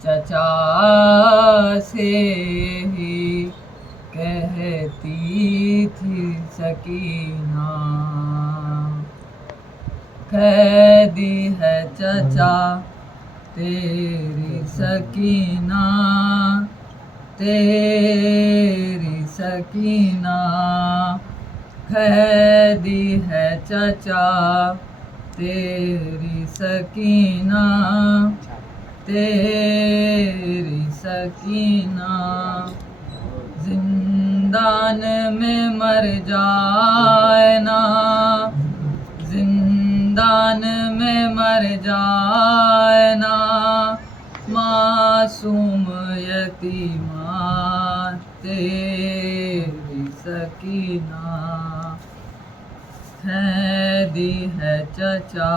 चचा से ही कहती थी सकीना, कैदी है चचा तेरी सकीना, तेरी सकीना, कैदी है चचा तेरी सकीना, तेरी सकीना। जिंदान में मर जाए ना, जिंदान में मर जाए ना, मासूम यतीमा तेरी सकीना, कैदी है चचा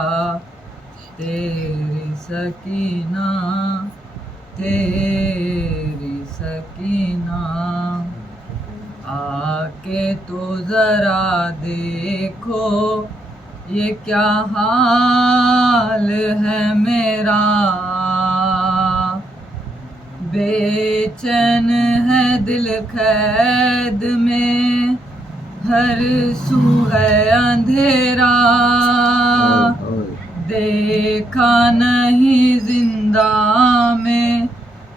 तेरी सकीना, तेरी सकीना। आके तो जरा देखो ये क्या हाल है मेरा, बेचैन है दिल कैद में, हर सू है अंधेरा, देखा नहीं जिंदा में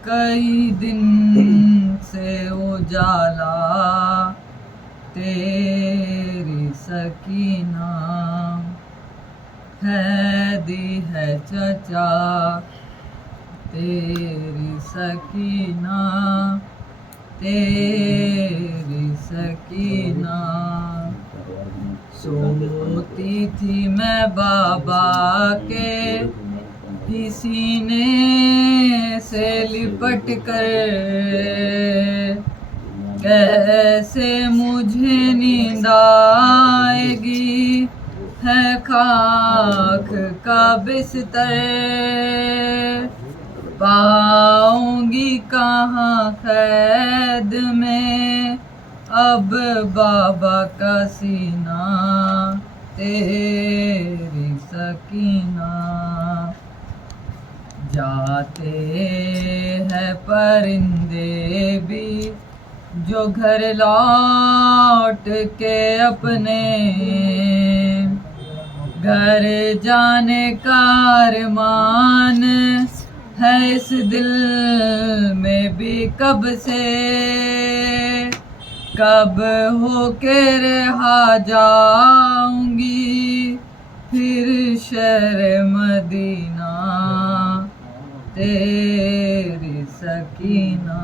कई दिन से उजाला, तेरी सकीना, कैदी है चचा तेरी सकीना, तेरी सकीना। सोती थी मैं बाबा के ही सीने से लिपट कर, कैसे मुझे नींद आएगी, है खाक का बिस्तर, पाऊंगी कहाँ कैद में अब बाबा का सीना, तेरी सकीना। जाते हैं परिंदे भी जो घर लौट के अपने, घर जाने का अरमान है इस दिल में भी कब से, कब हो के रहा जाऊंगी फिर शहर मदीना, तेरी सकीना,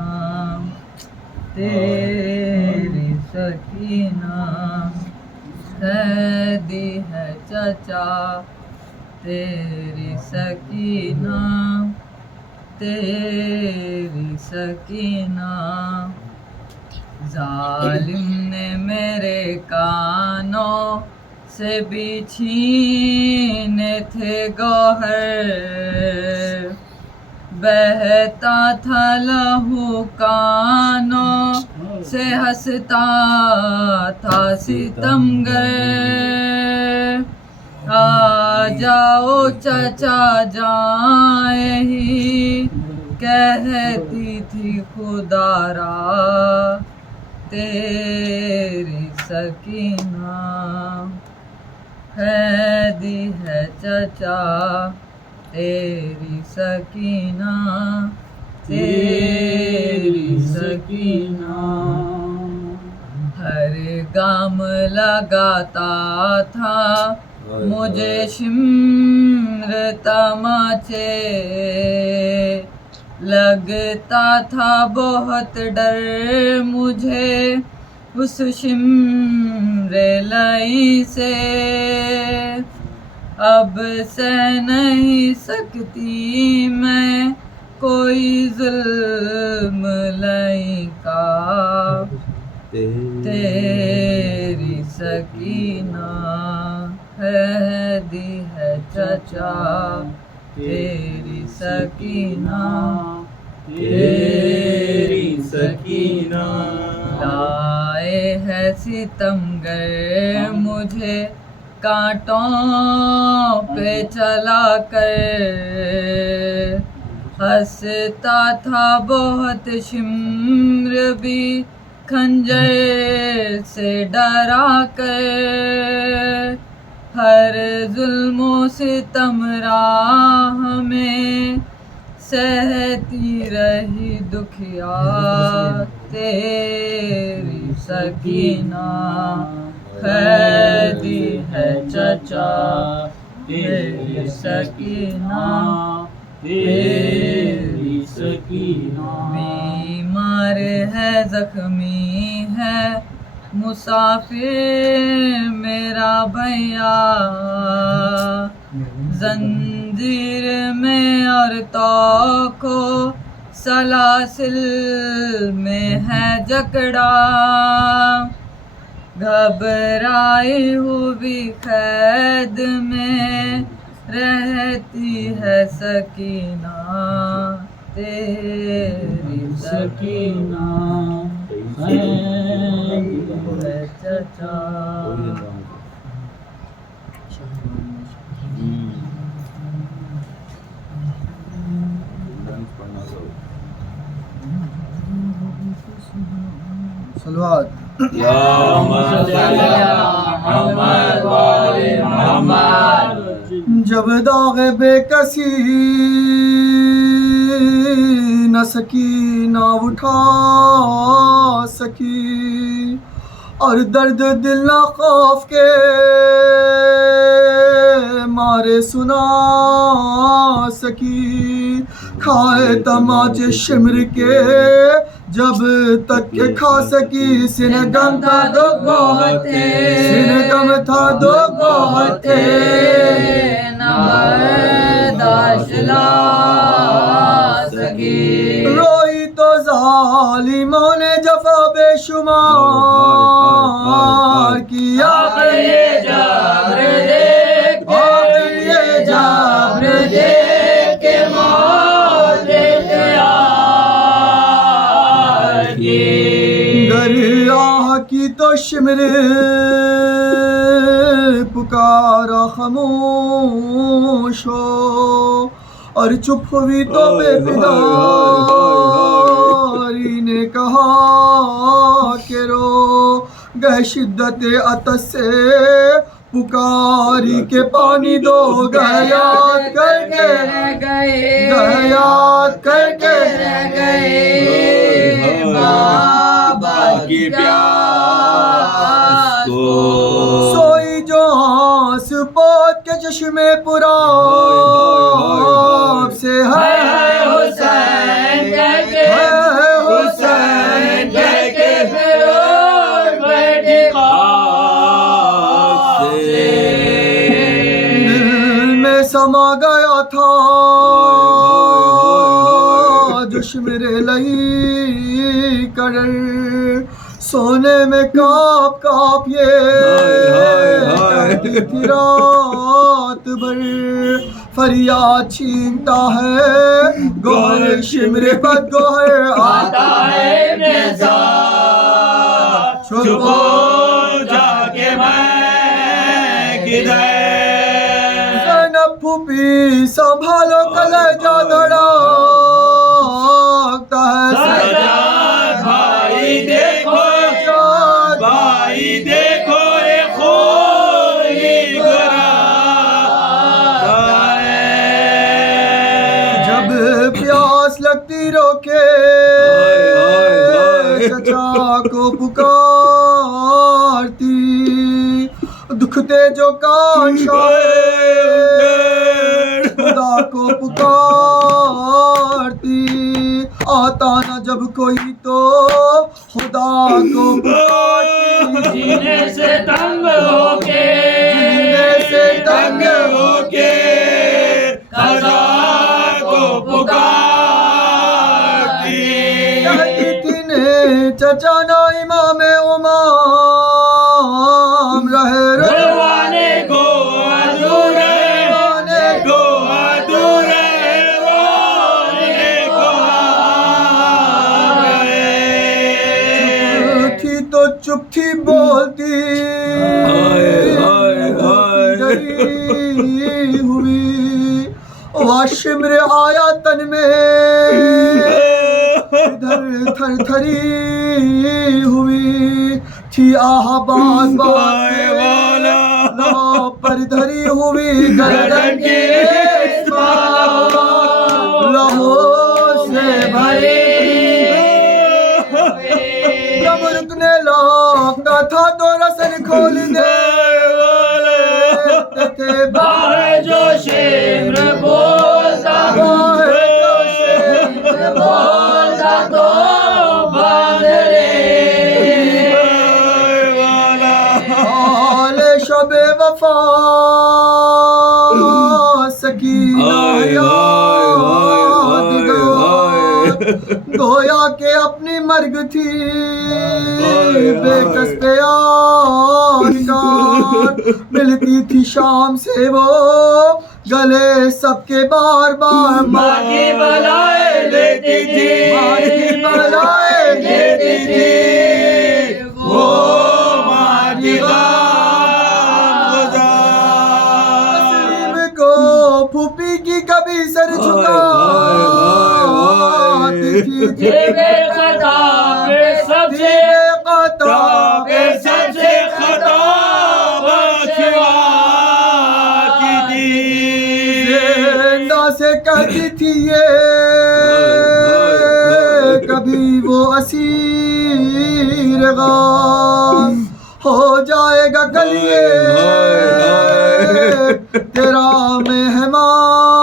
तेरी सकीना, कैदी है चचा तेरी सकीना, तेरी सकीना। जालिम ने मेरे कानों से भी छीने थे गौहर, बहता था लहू कानों से हंसता था सितमगर, आ जाओ चचा जाए ही कहती थी खुदारा, तेरी सकीना, कैदी है चचा तेरी सकीना, तेरी सकीना। हर गाम लगाता था मुझे शिम्र तमाचे, लगता था बहुत डर मुझे उस शिम्र लई से, अब सह नहीं सकती मैं कोई जुल्म लई का, तेरी सकीना, कैदी है चचा तेरी सकीना, तेरी सकीना। लाए है सितमगर मुझे कांटों पे चला कर, हंसता था बहुत शिम्र भी खंजर से डरा कर, हर जुल्मो सितम राह में सहती रही दुखिया तेरी सकीना, कैदी है चचा तेरी सकीना, तेरी सकीना। बीमार है जख्मी है मुसाफिर मेरा भैया, जंजीर में और को सलासिल में है जकड़ा, घबराई हुई कैद में रहती है सकीना, तेरी सकीना है चचा। सलवात या मोहम्मद वाले मोहम्मद। जब दाग बेकसी न सकी ना उठा सकी, और दर्द दिल ना खौफ के मारे सुना सकी, खाए तमाचे शिमर के जब तक के खा सकी, सिनगम था दो बहुते, सिनगम था दो बहुते, न बर्दाश्त ला सकी, रोई तो जालिमों ने जफा बेशुमार किया, ये जबर देख ये जबर देख के मौत दरिया की तो शिमर पुकारा खामोश हो, और चुप हुई तो बेपिदारी ने कहा कि रो गए शिद्दत अतश से पुकारी के पानी दो, गयात करके रह गए, गयात करके रह गए बाबा की प्यास को, सोई जो आस पोत के चश्मे पुराब से है हुसैन कहके, हुसैन कहके फिर बैठे दिल में समा गया था जो शिमरे लई कर, सोने में काप काप ये करती थी रात भर, फरियाद छीनता है गोहर शिमरे पर गोहर आता है छुपो जाके मैं किधर, ज़ैनब फूफी संभालो कलेजा धड़कता है, सजाद भाई देखो, भाई देखो ये खूनी गराता है। जब प्यास लगती रोके चचा को पुकारती, दुखते जो कान खुदा को पुकारती, आता न जब कोई तो खुदा को पुकारती, जीने से तंग होके, जीने से तंग होके खदा को पुकारती, कहती थी ने चचा ना इमाम उमाम रहे रवाने को अधूरे, रवाने को अधूरे, रवाने को चुप थी तो चुप थी बोलती डरी हुई, वाशिमर आया तन में इधर थरथरी हुई थी आहाबाद हाय वाला लौ पर धरी हुई गर्दन की लहो से भरी जब रुकने लगता था तो रसन खोल देते थे बाहर जो शेर बोलता बोलता तो बांधरे हाल शबे वफा सकीना गोया के अपनी मर्ग थी बेकस प्यार मिलती थी शाम से वो गले सबके बार बार माँ की बलाए लेती थी माँ की बलाए लेती थी वो माँ की तस्लीम को फूफी की कभी सर झुका सबसे खता से कहती थी ये कभी वो असीर गम हो जाएगा कल ये तेरा मेहमान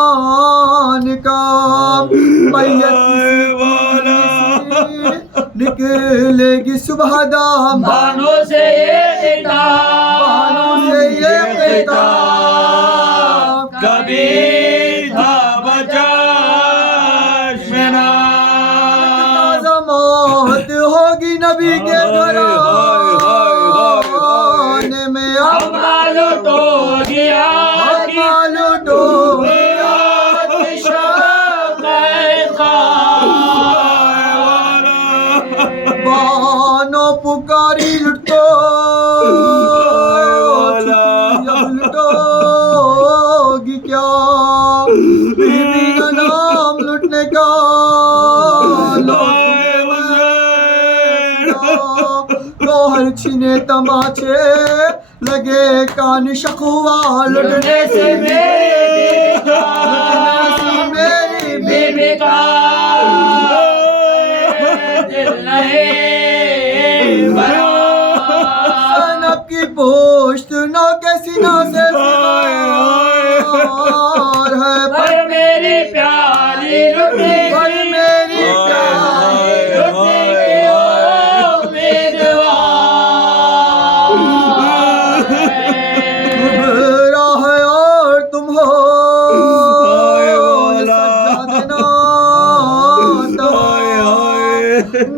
का निकलेगी सुबह दाम बानों से ये कभी था बचा मौत होगी नबी के घराने में अब लुटो दिया लुटो बानो पुकारी लुटो लुटोगी क्या बीबी का नाम लुटने का लोहर छीने तमाचे लगे कान शकुआ लुटने से मेरी बीबी का दिल नहीं भरा सनब की पोस्ट नौ के सीना से और है पर मेरी प्यारी रुटी पर मेरी प्यारी रुटी की घुबरा है और तुम हो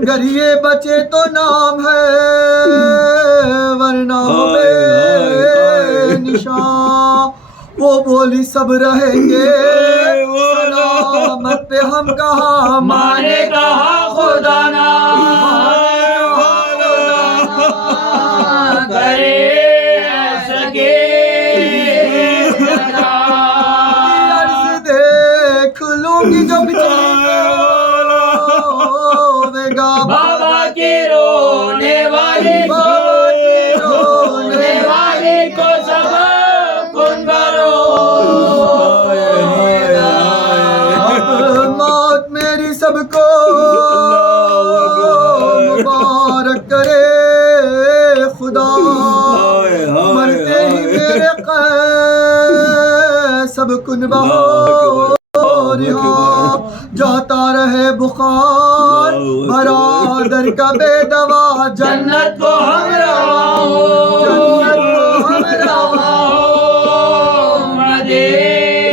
गरिए बचे तो नाम है वरना निशान वो बोली सब रहेंगे सलामत पे हम कहा माने कहा खुदा ना करे सके अर्ज़ देख लूंगी जो बिछड़ेगा बाबा की रोने वाली को सब कुन भरो मौत मेरी सबको मुबारक करे खुदा मरते ही मेरे सब कुन जाता रहे बुखार बरादर का बेदवा जन्नत को हम रवाओ मदीने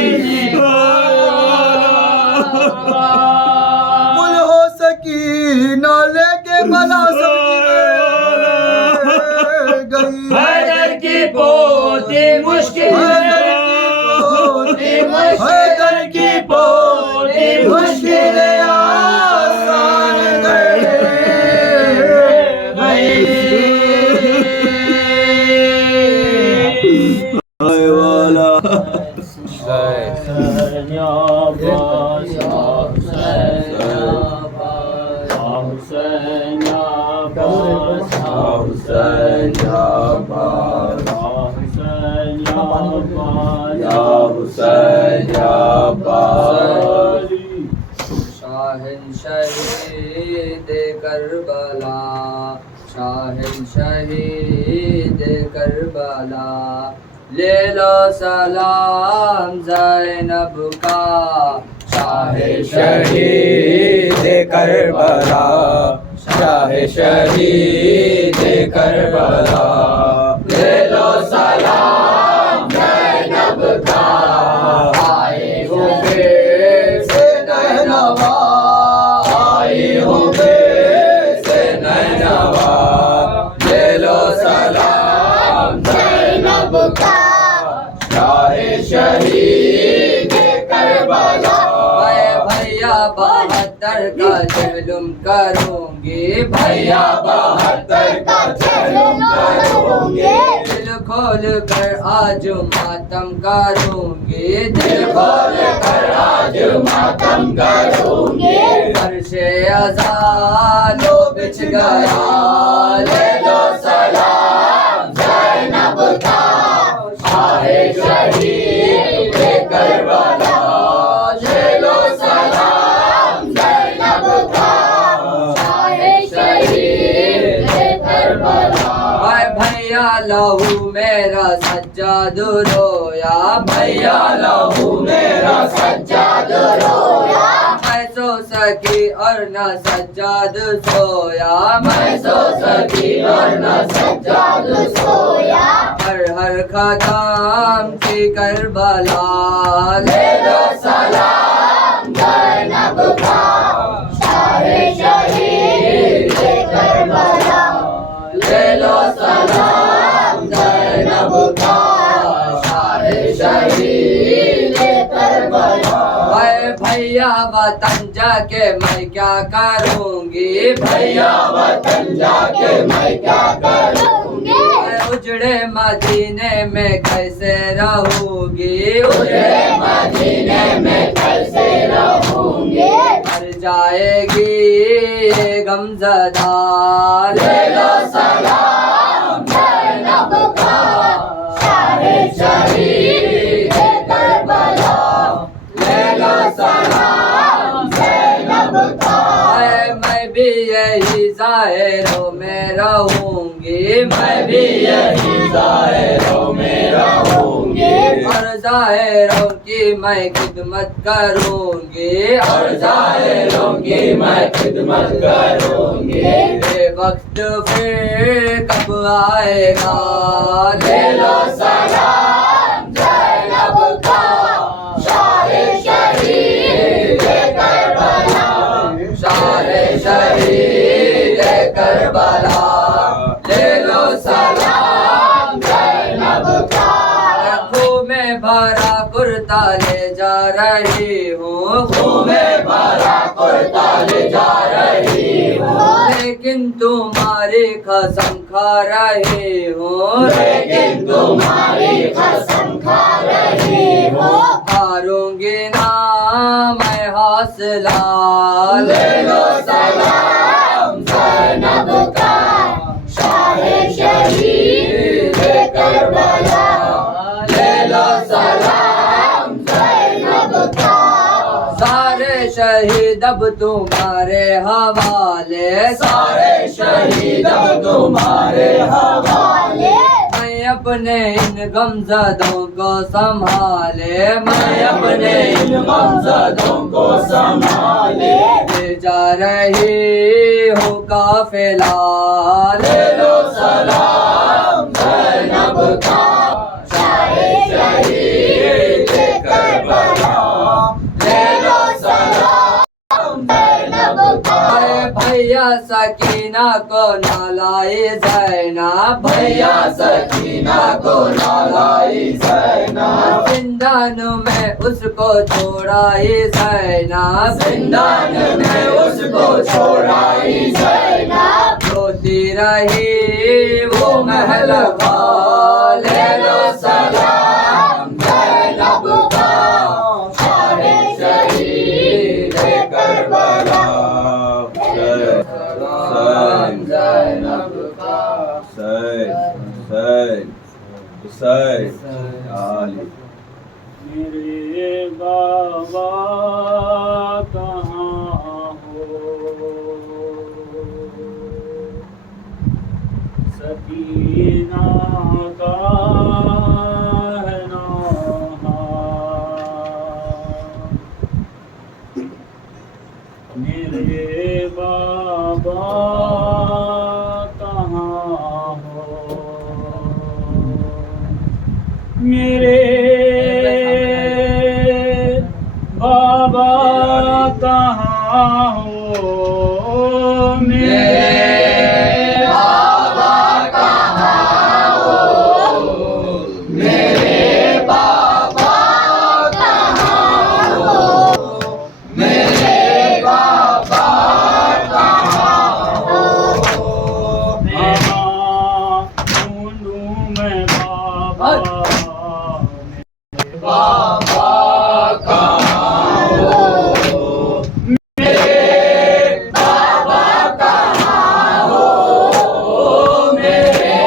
मुल हो सकी ना लेके बला गई हैदर की पोती मुश्किल हैदर की पोती मुश्किल आसान शहीद करबला, शहीद करबला, ले लो सलाम ज़ैनब का, शहीद करबला, शहीद करबला, ले लो सलाम ज़ैनब का, आई हूँ फिर से नैनवा, आई हूँ फिर से नैनवा, ले लो सलाम ज़ैनब का, शहीद करबला। मैं भैया 72 का जुल्म करूंगी, भैया 72 का जुल्म करूंगी, दिल खोल कर आज मातम करूंगी, दिल खोल कर आज मातम करूंगी, फर्शे अज़ा लो बिछ गया, ले लो सलाम ज़ैनब का, शाहे शहीद करबला, ले लो सलाम ज़ैनब का, शाहे शहीद करबला। हाय भैया लहू मेरा सज्जाद रोया, भैया लहू मेरा सज्जाद रोया, मैं सो सकी और न सज्जाद सोया, मैं सो सकी और न सज्जाद सोया, हर खदाम की करबला, ले लो सलाम ज़ैनब का, शाहे शहीद करबला, ले लो सलाम ज़ैनब का, शाहे शहीद करबला। हाय भैया वतन जाके मैं क्या करूंगी, भैया वतन जाके मैं क्या करूंगी, उजड़े मदीने में कैसे रहूंगी, उजड़े मदीने में कैसे रहूंगी, मर जाएगी ये गमज़दा, ले लो सलाम ज़ैनब का, शाहे शहीद करबला, ले लो सलाम ज़ैनब का। मैं भी यही ज़ाहिरों में रहूंगी, मैं भी यही ज़ाहिरों में रहूंगी, और ज़ाहिरों की मैं खिदमत करूंगी, और ज़ाहिरों की मैं खिदमत करूंगी, ये वक्त फिर कब आएगा, ले लो सलाम ज़ैनब का, शाहे शहीद करबला, शाहे शहीद करबला, ले लो सलाम ज़ैनब का, खूह में भरा कुर्ता ले जा रही हूँ, खूह में भरा कुर्ता ले जा रही हूँ, लेकिन तुम्हारी कसम खा रही हूँ, लेकिन तुम्हारी कसम खा रही हूँ, हारूंगी ना मैं हौसला, ले लो सलाम ज़ैनब का, शाहे शहीद करबला, ले लो सलाम ज़ैनब का, सारे शहीद अब तुम्हारे हवाले, सारे शहीद अब तुम्हारे हवाले, मैं अपने इन गमज़दों को संभाले, मैं अपने इन गमज़दों को संभाले, ले जा रही हूँ काफ़िला, ले लो सलाम ज़ैनब का, शाहे शहीद करबला, ले लो सलाम ज़ैनब का। भैया सकीना को नालाई ज़ैनब, भैया सकीना को नालाई ज़ैनब, जिंदान में उसको छोड़ाई ज़ैनब, जिंदान में उसको छोड़ाई ज़ैनब, रोती रही वो महल का, ले लो सलाम ज़ैनब का, शाहे शहीद करबला, ज़ैनब का, मेरे बाबा कहाँ मदीना का है नहार। मेरे बाबा कहाँ हो, मेरे बाबा कहाँ हो, मेरे बाबा कहाँ हो, मेरे बाबा कहाँ हो, मेरे बाबा कहाँ हो। ढूंढूं मैं बाबा, बाबा कहाँ हो, मेरे बाबा कहाँ हो, मेरे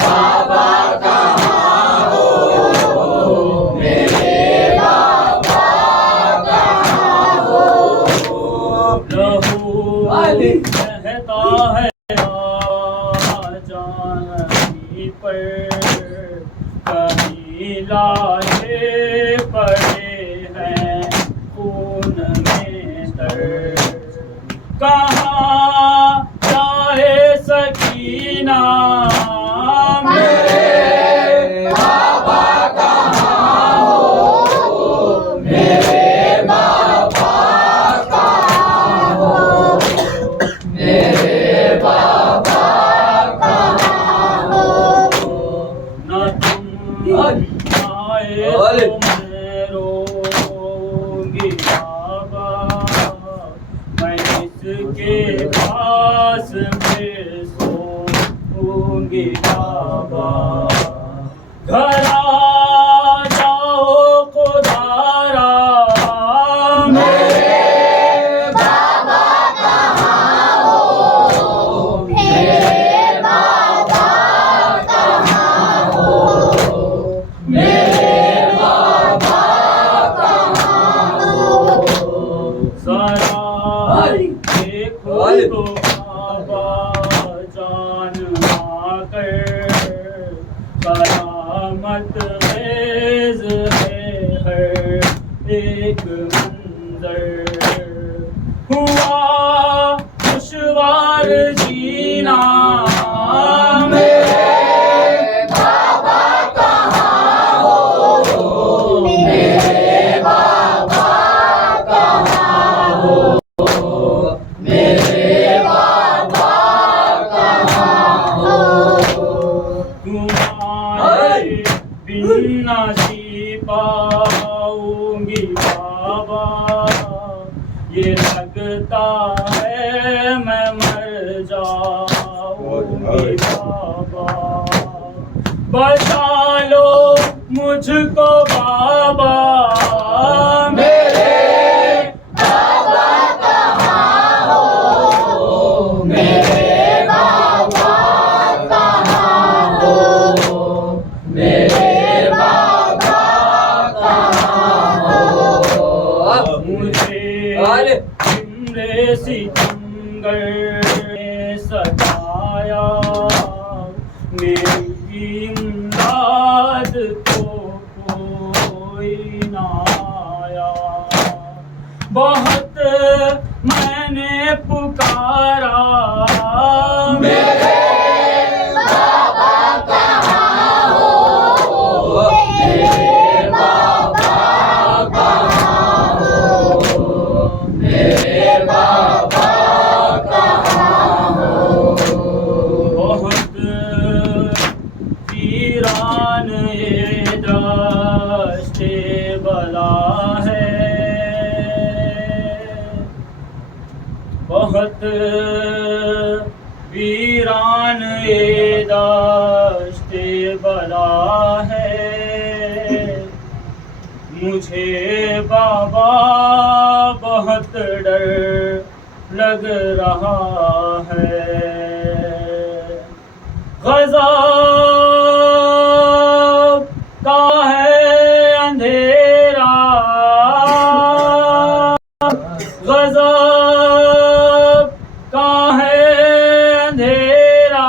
बाबा कहाँ हो, मेरे बाबा कहाँ हो। लहू बहता है जानी पर, कहीं लाशें पड़े हैं खून में तर। कहाँ जाए सकीना मेरे बाबा कहाँ हो, मेरे बाबा कहाँ हो, मेरे बाबा कहाँ हो। न तुम आए तो मैं रोऊंगी बाबा, मैं इसके पास में सोऊंगी बाबा। घर आ जाओ खुदारा, मेरे बाबा कहाँ हो, मेरे बाबा कहाँ हो, मेरे बाबा कहाँ हो। जरा देखो तो बाबा जान आकर, करामत खेज है हर एक मंजर। हुआ दुश्वार जीना मेरे बाबा कहाँ हो, मेरे बाबा कहाँ हो, मेरे बाबा कहाँ हो। तुम्हारे बिन ना जी पाऊंगी बाबा, ये लगता है मैं मर जाऊंगी बाबा। बचा लो मुझको बाबा, मेरे बाबा कहाँ हो, मेरे बाबा कहाँ हो, मेरे बाबा कहाँ हो। मुझे इम्रे सितमगर ने सताया, मेरी इमदाद को कोई ना आया। बहुत मैंने पुकारा, मेरे बाबा कहाँ हो, मेरे बाबा कहाँ हो, मेरे बाबा कहाँ हो। बहुत वीरान ये दश्ते बला है, बहुत वीरान ये दश्ते बला है। मुझे बाबा बहुत डर लग रहा है। गज़ब का है अंधेरा, गज़ब का है अंधेरा,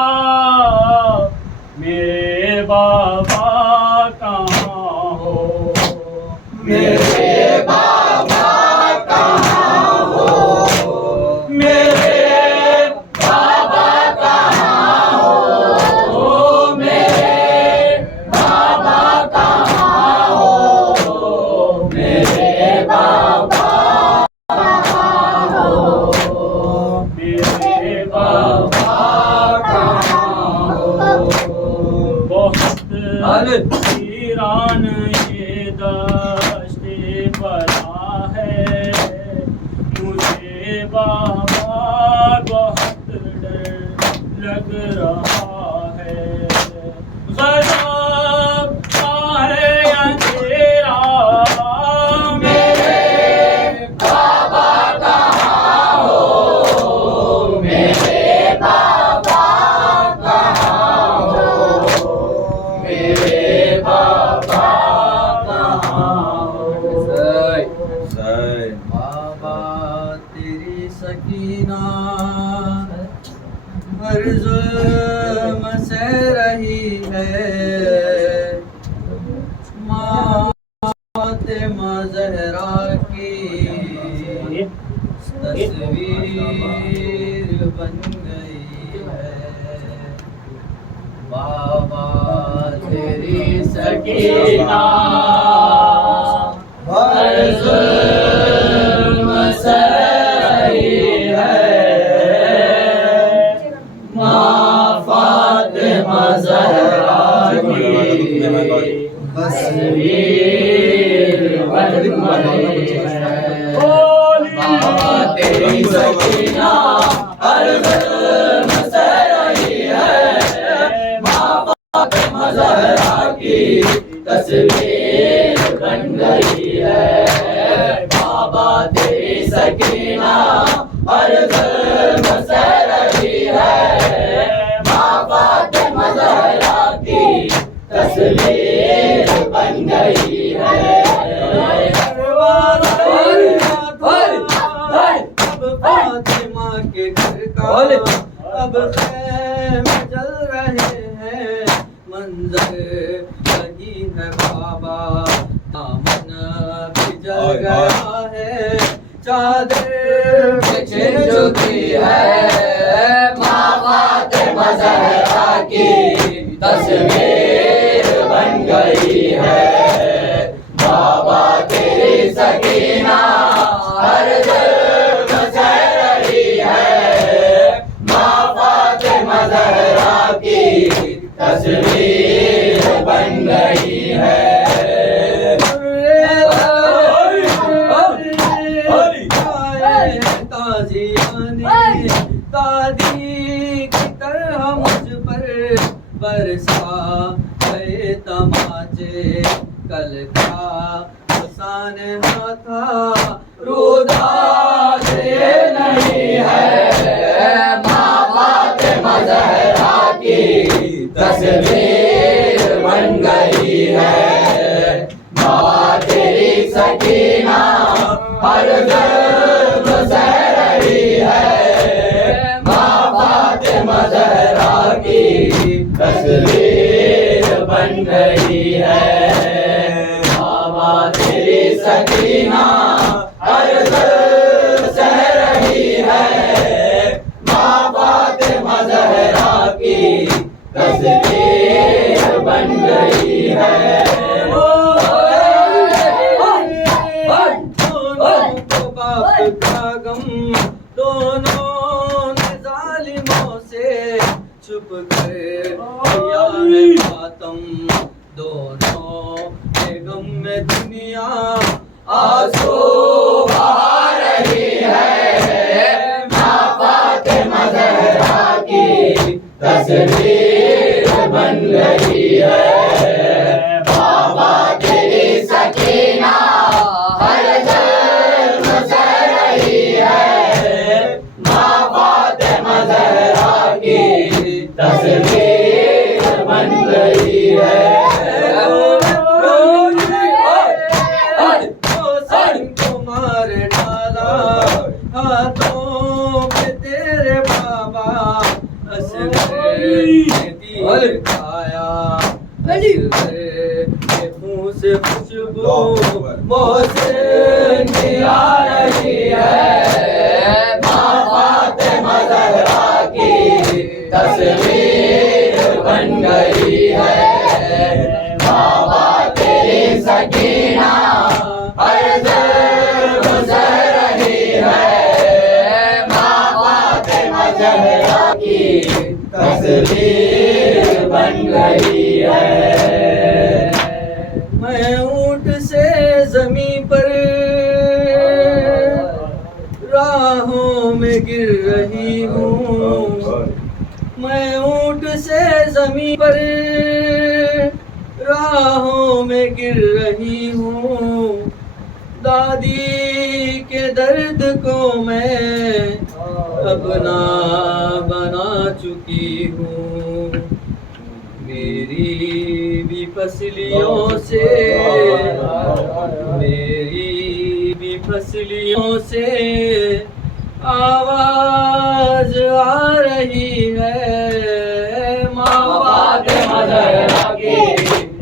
वीरान ये दश्ते बला है, मुझे बाबा बहुत डर लग रहा है। गजब का है अंधेरा, मेरे बाबा कहाँ हो, मेरे बाबा कहाँ हो, मेरे बाबा कहाँ हो। बाबा तेरी सकीना हर जुल्म से रही है, माँ फातिमा ज़हरा की तस्वीर बन गई है। बाबा तेरी सकीना हर जुल्म से रही है, माँ फातिमा ज़हरा की तस्वीर बन गई है। बाबा तेरी सकीना हर जुल्म से रही है, माँ फातिमा ज़हरा की तस्वीर बन गई है। बाबा तेरी सकीना हर जुल्म से रही है, माँ फातिमा ज़हरा की तस्वीर बन गई है। अब फातिमा के घर का अब खैमे जल रहे हैं, मंजर वही है बाबा, दामन भी जल गया है, चादर बिछे चुकी है, माँ फातिमा ज़हरा की तस्वीर बन गई है। बाबा तेरी सकीना हर जुल्म से रही है, माँ फातिमा ज़हरा की तस्वीर बन गई है। दादी की तरह मुझ पर बरसा गए तमाचे, कल का हुसान था रुदास ये नहीं है, माँ फातिमा ज़हरा की तस्वीर बन गई है। माँ तेरी सकीना हर जुल्म से रही है, माँ फातिमा ज़हरा की तस्वीर बन गई है। बाबा तेरी सकीना हर जुल्म से रही है, माँ फातिमा ज़हरा की तस्वीर बन गई है। बाप का गम दोनों ने जालिमों से छुप कर किया है मातम, दोनों के गम में दुनिया आंसू बहा रही है, माँ फातिमा ज़हरा की तस्वीर बन गई है। बाबा तेरी सकीना हर जुल्म से रही है, माँ फातिमा ज़हरा की तस्वीर बन गई है। को मार डाला हाथों में तेरे बाबा, असगर ने तीर खाया, असगर के मुँह से खुशबू मोहसिन की आ रही है, माँ फातिमा ज़हरा की तस्वीर बन गई है। बाबा तेरी सकीना हर जुल्म से रही है, माँ फातिमा ज़हरा की तस्वीर बन गई है। गिर रही हूँ, मैं ऊंट से जमीन पर राहों में गिर रही हूँ। दादी के दर्द को मैं अपना बना चुकी हूँ। मेरी भी फसलियों से, मेरी भी फसलियों से आवाज आ रही है। माँ बाप ज़हरा की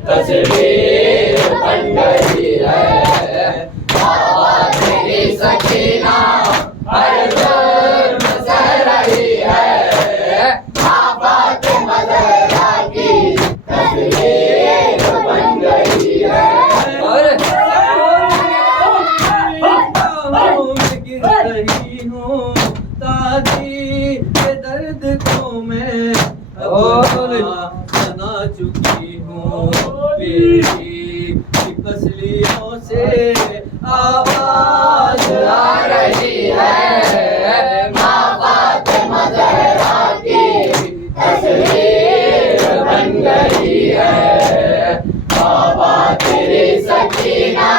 तस्वीर बन गई है। बाबा तेरी सकीना हर जुल्म सह रही है। बाबा ज़हरा की तस्वीर बन गई है। गिर रही हूँ, दादी के दर्द को मैं अपना बना चुकी हूँ। मेरी फसलियों से आवाज आ रही है। माँ बाप ज़हरा की तस्वीर बन गई है। बाबा तेरी सकीना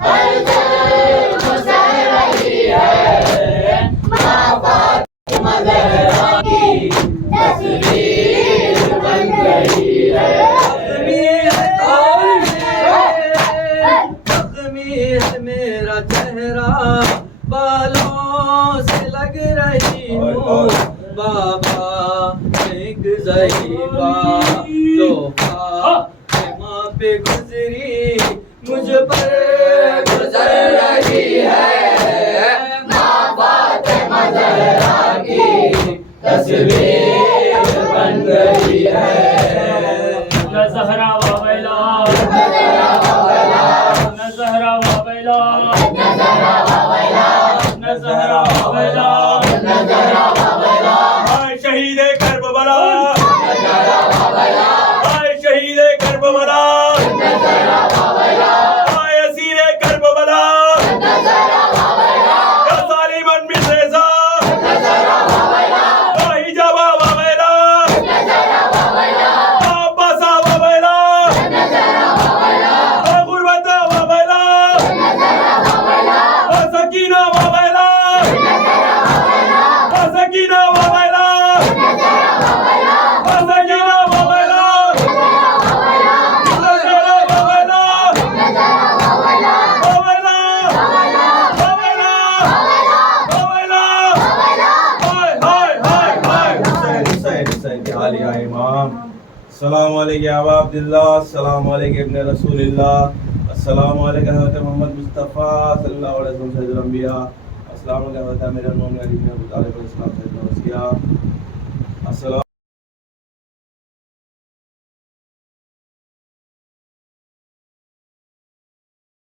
हर जुल्म सह रही है। माँ बाप ज़हरा की तस्वीर बन गई है। जख्मी है मेरा चेहरा, बालों से लग रही हूँ। बाबा एक ज़हीफ़ा जो माँ पे गुजरी मुझ पर गुजर रही है। माँ बाप ज़हरा की तस्वीर बन गई है। न ज़हरा व बैला, न ज़हरा व बैला, न ज़हरा व बैला। हाय शहीद करबला, हाय शहीद करबला, हाय असीर करबला, या सालिमन बिन रेज़ा, हाय जवा व बैला, अब्बासा व बैला, गुरबता व बैला, सकीना व बैला, सकीना व बैला, सकीना व बैला, सकीना व बैला, अस्सलाम वालेकुम या अबा अब्दुल्लाह, अस्सलाम वालेकुम इब्न रसूलिल्लाह, अस्सलाम वालेकुम हज़रत मोहम्मद मुस्तफ़ा सल्लल्लाहु अलैहि वसल्लम सैयदुल अंबिया, अस्सलाम वालेकुम हज़रत अमीरुल मोमिनीन अली इब्न अबी तालिब अलैहिस्सलाम सैयदुल वसिया, अस्सलाम